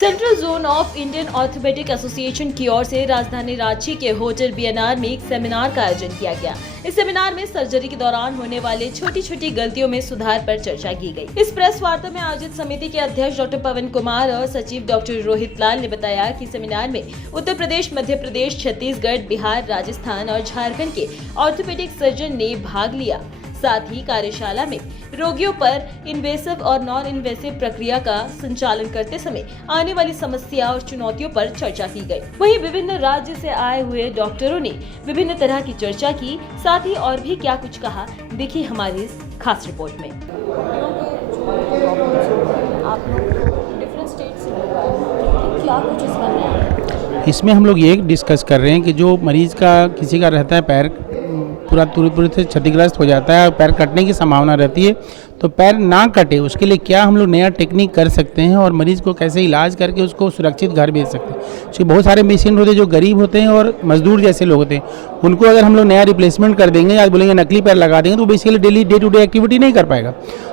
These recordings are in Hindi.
Central zone of Indian orthopaedic association की ओर से राजधानी रांची के होटल बीएनआर में एक सेमिनार का आयोजन किया गया। इस सेमिनार में सर्जरी के दौरान होने वाले छोटी छोटी गलतियों में सुधार पर चर्चा की गई। इस प्रेस वार्ता में आयोजित समिति के अध्यक्ष डॉक्टर पवन कुमार और सचिव डॉक्टर रोहित लाल ने बताया कि सेमिनार में उत्तर प्रदेश, मध्य प्रदेश, छत्तीसगढ़, बिहार, राजस्थान और झारखंड के ऑर्थोपेडिक सर्जन ने भाग लिया। साथ ही कार्यशाला में रोगियों पर इन्वेसिव और नॉन इन्वेसिव प्रक्रिया का संचालन करते समय आने वाली समस्या और चुनौतियों पर चर्चा की गई। वहीं विभिन्न राज्य से आए हुए डॉक्टरों ने विभिन्न तरह की चर्चा की। साथ ही और भी क्या कुछ कहा, देखिए हमारी इस खास रिपोर्ट में। इसमें हम लोग ये डिस्कस कर रहे हैं कि जो मरीज का किसी का रहता है पैर पूरी से क्षतिग्रस्त हो जाता है और पैर कटने की संभावना रहती है, तो पैर ना कटे उसके लिए क्या हम लोग नया टेक्निक कर सकते हैं और मरीज को कैसे इलाज करके उसको सुरक्षित घर भेज सकते हैं। क्योंकि बहुत सारे पेशेंट होते हैं जो गरीब होते हैं और मजदूर जैसे लोग होते हैं, उनको अगर हम लोग नया रिप्लेसमेंट कर देंगे, आज बोलेंगे नकली पैर लगा देंगे, तो basically daily day to day activity नहीं कर पाएगा।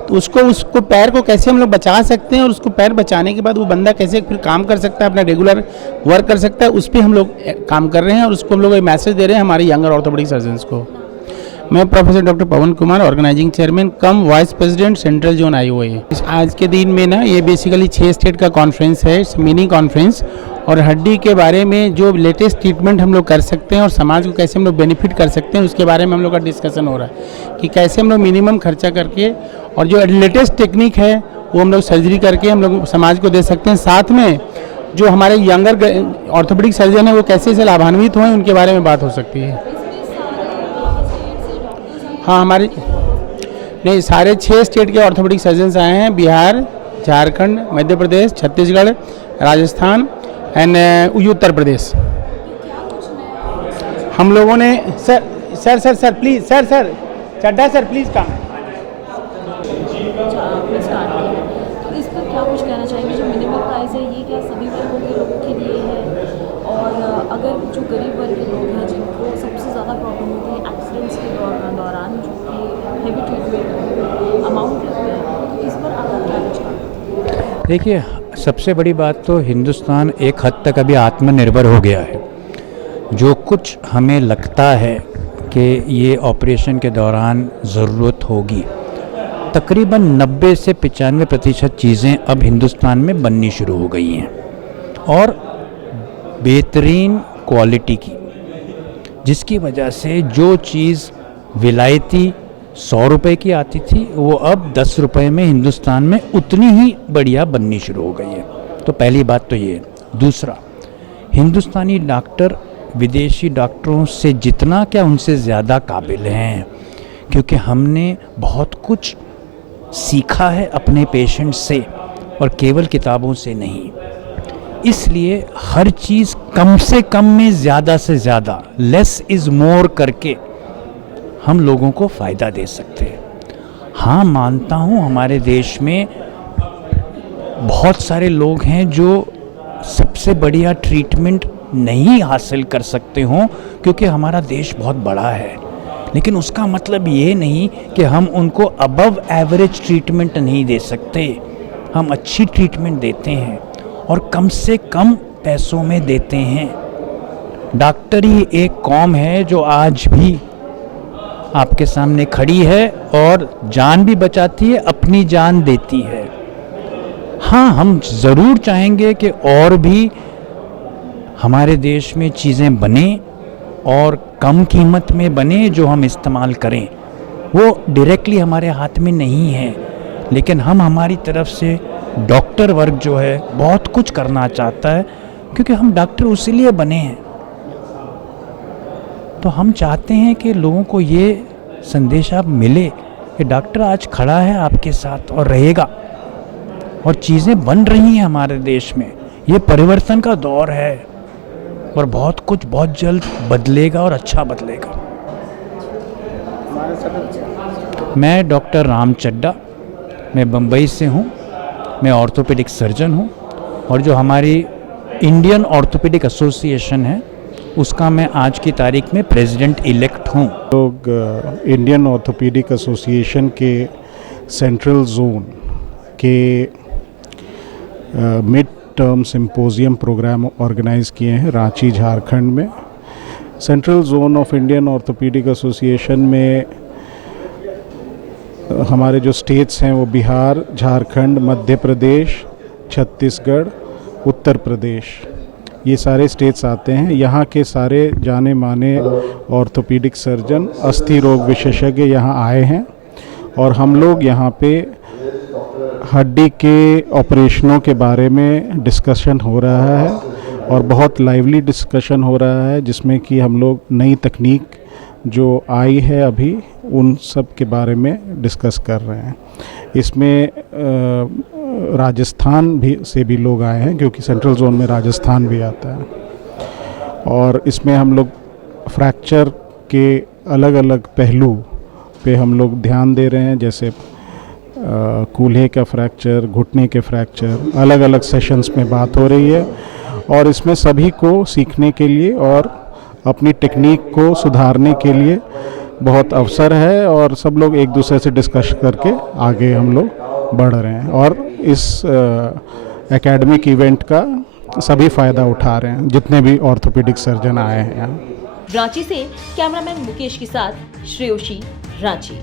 तो उसको पैर को कैसे हम लोग बचा सकते हैं और उसको पैर बचाने के बाद वो बंदा कैसे फिर काम कर सकता है, अपना रेगुलर वर्क कर सकता है, उस पर हम लोग काम कर रहे हैं और उसको हम लोग मैसेज दे रहे हैं हमारे यंगर ऑर्थोपेडिक सर्जन्स को। मैं professor doctor Pawan Kumar, organising chairman cum vice president central zone IOA। आज के दिन में ना ये बेसिकली 6 स्टेट का कॉन्फ्रेंस है, मिनी कॉन्फ्रेंस, और हड्डी के बारे में जो लेटेस्ट ट्रीटमेंट हम लोग कर सकते हैं और समाज को कैसे हम लोग बेनिफिट कर सकते हैं उसके बारे में हम लोग का डिस्कशन हो रहा है कि कैसे हम लोग मिनिमम खर्चा करके और जो लेटेस्ट टेक्निक है वो हम लोग सर्जरी करके हम लोग समाज को दे सकते हैं। साथ में जो हमारे यंगर ऑर्थोपेडिक सर्जन है वो कैसे इसे लाभान्वित हुए उनके बारे में बात हो सकती है। हाँ, हमारे नहीं सारे 6 स्टेट के ऑर्थोपेडिक सर्जन्स आए हैं, बिहार, झारखंड, मध्य प्रदेश, छत्तीसगढ़, राजस्थान एंड उत्तर प्रदेश। हम लोगों ने sir please sir Chadda sir please काम। इस पर क्या कुछ कहना चाहेंगे? जो मिनिमम प्राइस है ये क्या सभी वर्गों के लोगों के लिए है? और अगर जो गरीब वर्ग के लोग हैं जिनको सबसे ज़्यादा प्रॉब्लम होती है एक्सीडेंट्स के दौरान जो कि हेवी ट्रीटमेंट अमाउंट लगता है, तो इस पर आपका क्या विचार? देखिए, सबसे बड़ी बात तो हिंदुस्तान एक हद तक अभी आत्मनिर्भर हो गया है। जो कुछ हमें लगता है कि ये ऑपरेशन के दौरान ज़रूरत होगी, तकरीबन 90 से 95% चीज़ें अब हिंदुस्तान में बननी शुरू हो गई हैं और बेहतरीन क्वालिटी की, जिसकी वजह से जो चीज़ विलायती 100 रुपये की आती थी वो अब 10 रुपये में हिंदुस्तान में उतनी ही बढ़िया बननी शुरू हो गई है। तो पहली बात तो ये। दूसरा, हिंदुस्तानी डॉक्टर विदेशी डॉक्टरों से जितना क्या उनसे ज़्यादा काबिल हैं, क्योंकि हमने बहुत कुछ सीखा है अपने पेशेंट से और केवल किताबों से नहीं। इसलिए हर चीज़ कम से कम में ज़्यादा से ज़्यादा, लेस इज़ मोर करके हम लोगों को फ़ायदा दे सकते हैं। हाँ, मानता हूँ हमारे देश में बहुत सारे लोग हैं जो सबसे बढ़िया ट्रीटमेंट नहीं हासिल कर सकते हों क्योंकि हमारा देश बहुत बड़ा है, लेकिन उसका मतलब ये नहीं कि हम उनको अबव एवरेज ट्रीटमेंट नहीं दे सकते। हम अच्छी ट्रीटमेंट देते हैं और कम से कम पैसों में देते हैं। डॉक्टर ही एक कौम है जो आज भी आपके सामने खड़ी है और जान भी बचाती है, अपनी जान देती है। हाँ, हम ज़रूर चाहेंगे कि और भी हमारे देश में चीज़ें बने और कम कीमत में बने जो हम इस्तेमाल करें। वो डायरेक्टली हमारे हाथ में नहीं है, लेकिन हम हमारी तरफ से डॉक्टर वर्ग जो है बहुत कुछ करना चाहता है, क्योंकि हम डॉक्टर उसीलिए बने हैं। तो हम चाहते हैं कि लोगों को ये संदेश आप मिले कि डॉक्टर आज खड़ा है आपके साथ और रहेगा, और चीज़ें बन रही हैं हमारे देश में। ये परिवर्तन का दौर है और बहुत कुछ बहुत जल्द बदलेगा और अच्छा बदलेगा। मैं डॉक्टर राम चड्डा, मैं बम्बई से हूँ, मैं ऑर्थोपेडिक सर्जन हूँ और जो हमारी इंडियन ऑर्थोपेडिक एसोसिएशन है उसका मैं आज की तारीख में प्रेसिडेंट इलेक्ट हूँ। लोग इंडियन ऑर्थोपेडिक एसोसिएशन के सेंट्रल जोन के mid term symposium programme organise किए हैं रांची झारखंड में। Central zone of Indian orthopaedic association में हमारे जो स्टेट्स हैं वो बिहार, झारखंड, मध्य प्रदेश, छत्तीसगढ़, उत्तर प्रदेश, ये सारे स्टेट्स आते हैं। यहाँ के सारे जाने माने ऑर्थोपीडिक सर्जन, अस्थि रोग विशेषज्ञ यहाँ आए हैं और हम लोग यहाँ पे हड्डी के ऑपरेशनों के बारे में डिस्कशन हो रहा है और बहुत लाइवली डिस्कशन हो रहा है, जिसमें कि हम लोग नई तकनीक जो आई है अभी उन सब के बारे में डिस्कस कर रहे हैं। इसमें राजस्थान भी से भी लोग आए हैं, क्योंकि सेंट्रल जोन में राजस्थान भी आता है। और इसमें हम लोग फ्रैक्चर के अलग अलग पहलू पे हम लोग ध्यान दे रहे हैं, जैसे कूल्हे का फ्रैक्चर, घुटने के फ्रैक्चर, अलग अलग सेशंस में बात हो रही है। और इसमें सभी को सीखने के लिए और अपनी टेक्निक को सुधारने के लिए बहुत अवसर है और सब लोग एक दूसरे से डिस्कस करके आगे हम लोग बढ़ रहे हैं और इस एकेडमिक इवेंट का सभी फ़ायदा उठा रहे हैं, जितने भी ऑर्थोपेडिक सर्जन आए हैं यहाँ। रांची से कैमरामैन मुकेश के साथ श्रेयोशी, रांची।